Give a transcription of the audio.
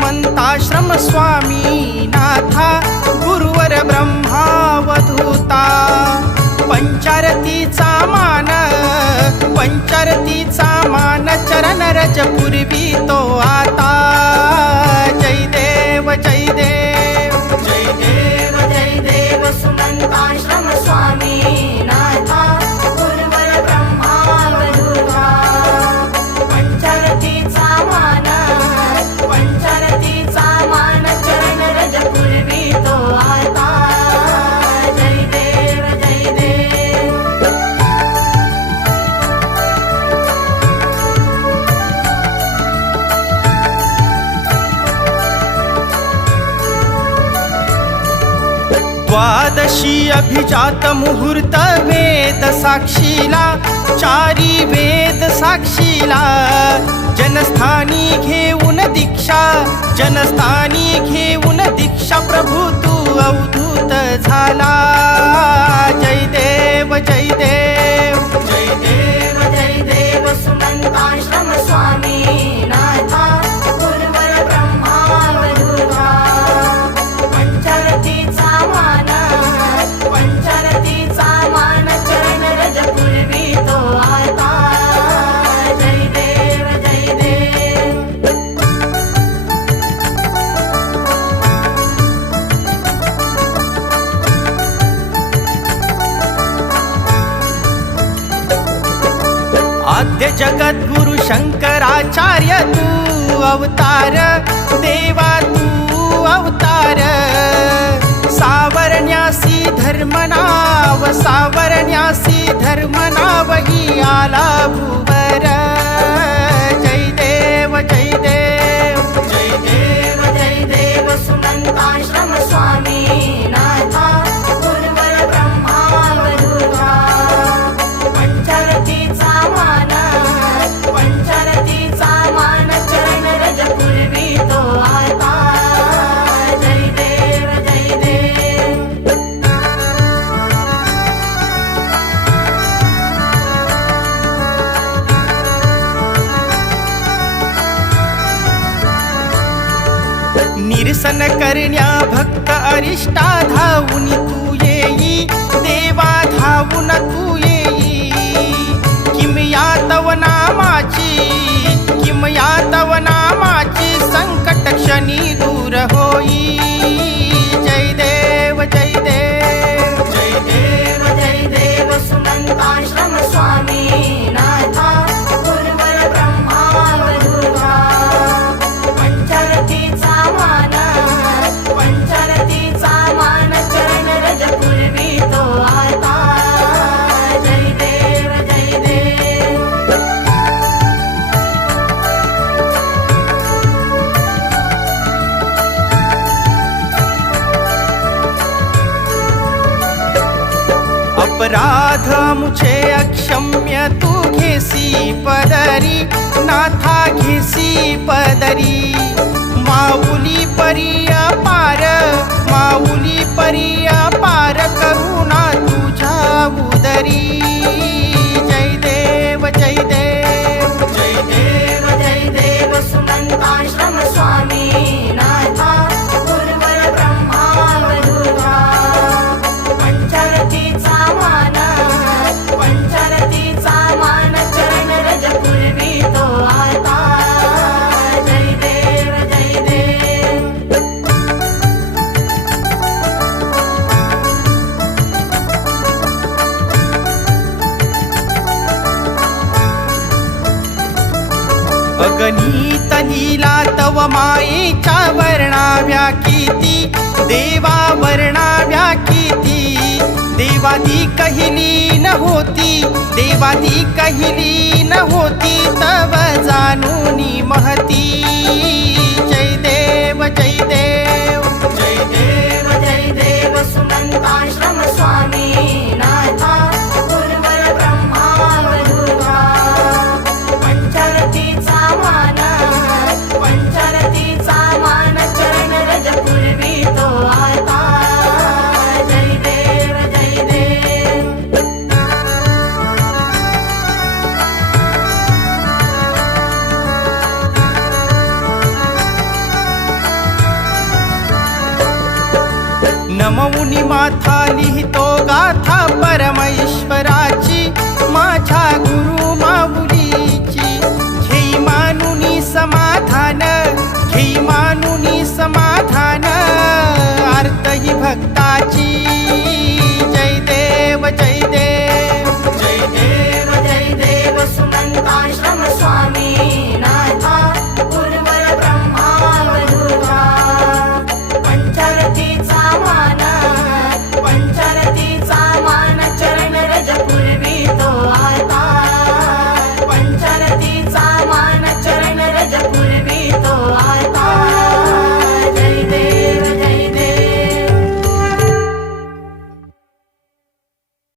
सुमंताश्रम स्वामी नाथा गुरुवर ब्रह्मावधूता पंचारतीचा मान चरण रज पूर्वी तो आता जय देव जय देव जय देव जय देव सुमंताश्रम स्वामी नाथा गुरुवर ब्रह्मावधूता पंचारतीचा मान चरण रज पूर्वी तो आता जय देव जय देव द्वादशी अभिजात मुहूर्त वेद साक्षीला चारी वेद साक्षीला जनस्थानी घेऊन दीक्षा प्रभू तू अवधूत झाला जय देव जय देव जय देव जय देव सुमंताश्रम स्वामी नाथा गुरुवर ब्रह्मावधूता पंचारतीचा मान चरण रज पूर्वी तो आता जय देव जय देव आद्य जगद्गुरु शंकराचार्य तू अवतार देवा तू अवतार सावरण्यासी धर्मनाव ही आला भुवर जय देव जय देव जय देव जय देव सुमंताश्रम स्वामी नाथा गुरुवर ब्रह्मावधूता पंचारतीचा मान चरण रज पूर्वी तो आता जय देव जय देव निरसन करण्या भक्त अरिष्टा धावून तू येई देवा धावून तू येई किमया तव नामाची संकट क्षणी दूर होई जय देव जय देव जय देव जय देव सुमंताश्रम स्वामी नाथा गुरुवर ब्रह्मावधूता पंचारतीचा मान चरण रज पूर्वी तो आता जय देव जय देव अपराध मुझे अक्षम्य तू घेसी पदरी नाथा घेसी पदरी माऊली परी पार करुणा तुझ्या उदरी जय देव जय देव जय देव जय देव सुमंताश्रम स्वामी नाथा गुरुवर ब्रह्मावधूता पंचारतीचा मान चरण रज पूर्वी तो आता जय देव जय देव अगणित लीला तव मायेच्या वर्णाव्या किती देवा वर्णाव्या किती देवादी कहिली न होती तव जाणूनी महती जय देव जय देव जय देव जय देव सुमंताश्रम स्वामी नाथा गुरुवर ब्रह्मावधूता पंचारतीचा मान चरण रज पूर्वी तो आता जय देव जय देव नमवुनी माथा लिहितो गाथा परमेश्वराची माझ्या गुरु माऊलीची घेई मानुनी समाधान घेई मानुनी समाधान आर्त ही भक्ताची